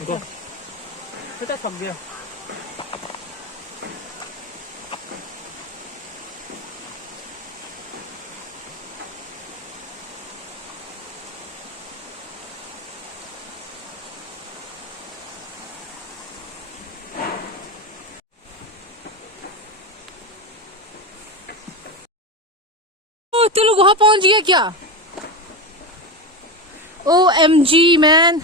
रुको, बेटा थक गया। तू लोग वहां पहुंच गया क्या? OMG man.